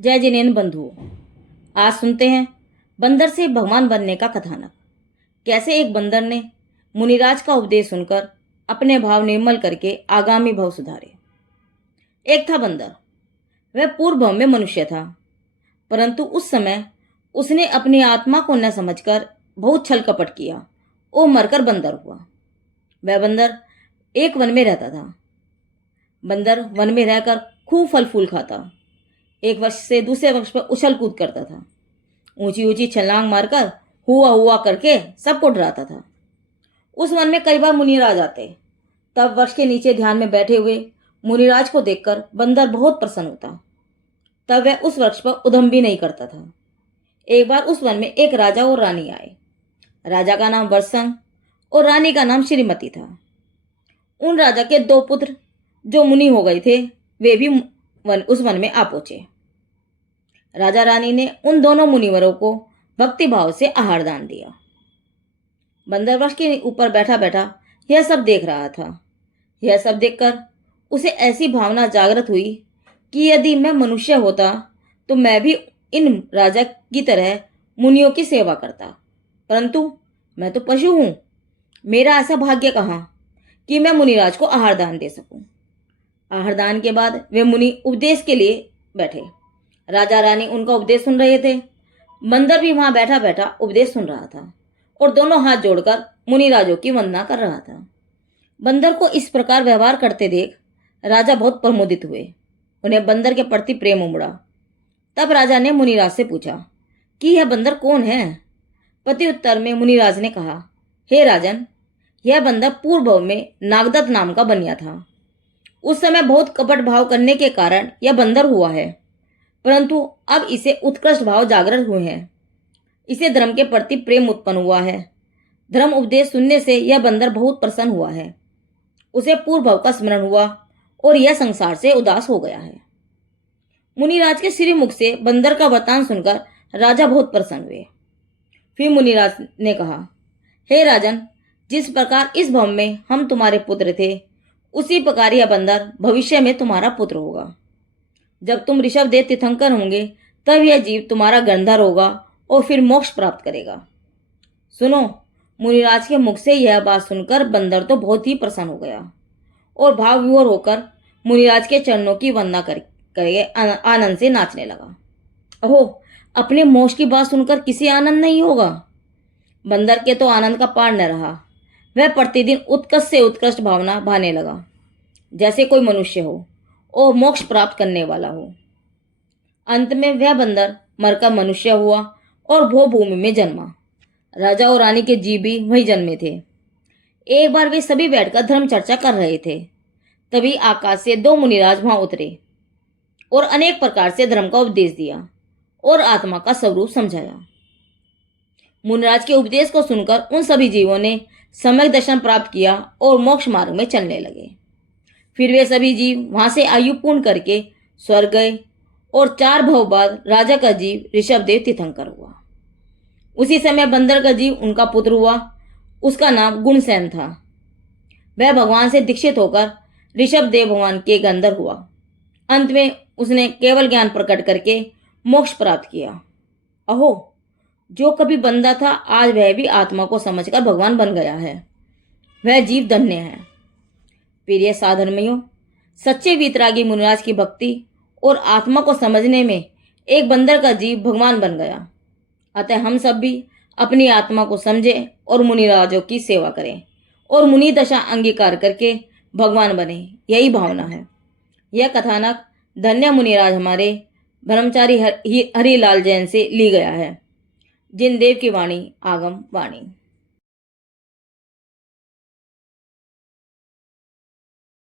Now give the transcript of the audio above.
जय जिनेन्द्र बंधुओं, आज सुनते हैं बंदर से भगवान बनने का कथानक। कैसे एक बंदर ने मुनिराज का उपदेश सुनकर अपने भाव निर्मल करके आगामी भाव सुधारे। एक था बंदर, वह पूर्व भाव में मनुष्य था, परंतु उस समय उसने अपनी आत्मा को न समझकर बहुत छल कपट किया और मरकर बंदर हुआ। वह बंदर एक वन में रहता था। बंदर वन में रहकर खूब फल फूल खाता, एक वृक्ष से दूसरे वृक्ष पर उछल कूद करता था, ऊंची ऊंची छलांग मारकर हुआ हुआ करके सबको डराता था। उस वन में कई बार मुनिराज आते, तब वृक्ष के नीचे ध्यान में बैठे हुए मुनिराज को देखकर बंदर बहुत प्रसन्न होता। तब वह उस वृक्ष पर उधम भी नहीं करता था। एक बार उस वन में एक राजा और रानी आए। राजा का नाम वरसंग और रानी का नाम श्रीमती था। उन राजा के दो पुत्र जो मुनि हो गए थे, वे भी उस वन में आ पहुंचे। राजा रानी ने उन दोनों मुनिवरों को भक्ति भाव से आहार दान दिया। बंदर वृक्ष के ऊपर बैठा बैठा यह सब देख रहा था। यह सब देखकर उसे ऐसी भावना जागृत हुई कि यदि मैं मनुष्य होता तो मैं भी इन राजा की तरह मुनियों की सेवा करता, परंतु मैं तो पशु हूं। मेरा ऐसा भाग्य कहाँ कि मैं मुनिराज को आहार दान दे सकूं। आहार दान के बाद वे मुनि उपदेश के लिए बैठे। राजा रानी उनका उपदेश सुन रहे थे। बंदर भी वहां बैठा बैठा उपदेश सुन रहा था और दोनों हाथ जोड़कर मुनिराजों की वंदना कर रहा था। बंदर को इस प्रकार व्यवहार करते देख राजा बहुत प्रमोदित हुए। उन्हें बंदर के प्रति प्रेम उमड़ा। तब राजा ने मुनिराज से पूछा कि यह बंदर कौन है। प्रति उत्तर में मुनिराज ने कहा, हे राजन, यह बंदर पूर्व भाव में नागदत्त नाम का बनिया था। उस समय बहुत कपट भाव करने के कारण यह बंदर हुआ है, परंतु अब इसे उत्कृष्ट भाव जागृत हुए हैं। इसे धर्म के प्रति प्रेम उत्पन्न हुआ है। धर्म उपदेश सुनने से यह बंदर बहुत प्रसन्न हुआ है। उसे पूर्व भाव का स्मरण हुआ और यह संसार से उदास हो गया है। मुनिराज के श्रीमुख से बंदर का वरदान सुनकर राजा बहुत प्रसन्न हुए। फिर मुनिराज ने कहा, हे राजन, जिस प्रकार इस भाव में हम तुम्हारे पुत्र थे, उसी प्रकार यह बंदर भविष्य में तुम्हारा पुत्र होगा। जब तुम ऋषभदेव तीर्थंकर होंगे तब यह जीव तुम्हारा गंधर्व होगा और फिर मोक्ष प्राप्त करेगा। सुनो, मुनिराज के मुख से यह बात सुनकर बंदर तो बहुत ही प्रसन्न हो गया और भाव विभोर होकर मुनिराज के चरणों की वंदना करके आनंद से नाचने लगा। ओहो, अपने मोक्ष की बात सुनकर किसी आनंद नहीं होगा। बंदर के तो आनंद का पार न रहा। वह प्रतिदिन उत्कृष्ट से उत्कृष्ट भावना भाने लगा, जैसे कोई मनुष्य हो और मोक्ष प्राप्त करने वाला हो। अंत में वह बंदर मरकर मनुष्य हुआ और भो भूमि में जन्मा। राजा और रानी के जीव भी वही जन्मे थे। एक बार वे सभी बैठकर धर्म चर्चा कर रहे थे। तभी आकाश से दो मुनिराज वहां उतरे और अनेक प्रकार से धर्म का उपदेश दिया और आत्मा का स्वरूप समझाया। मुनिराज के उपदेश को सुनकर उन सभी जीवों ने सम्यक दर्शन प्राप्त किया और मोक्ष मार्ग में चलने लगे। फिर वे सभी जीव वहां से आयु पूर्ण करके स्वर्ग गए और 4 भव बाद राजा का जीव ऋषभदेव तीर्थंकर हुआ। उसी समय बंदर का जीव उनका पुत्र हुआ। उसका नाम गुणसेन था। वह भगवान से दीक्षित होकर ऋषभदेव भगवान के गंधर्व हुआ। अंत में उसने केवल ज्ञान प्रकट करके मोक्ष प्राप्त किया। अहो, जो कभी बंदा था आज वह भी आत्मा को समझकर भगवान बन गया है। वह जीव धन्य है। प्रिय साधर्मियों, सच्चे वीतरागी मुनिराज की भक्ति और आत्मा को समझने में एक बंदर का जीव भगवान बन गया। अतः हम सब भी अपनी आत्मा को समझें और मुनिराजों की सेवा करें और मुनि दशा अंगीकार करके भगवान बने। यही भावना है। यह कथानक धन्य मुनिराज हमारे ब्रह्मचारी हरिलाल जैन से ली गया है। जिन देव की वाणी आगम वाणी।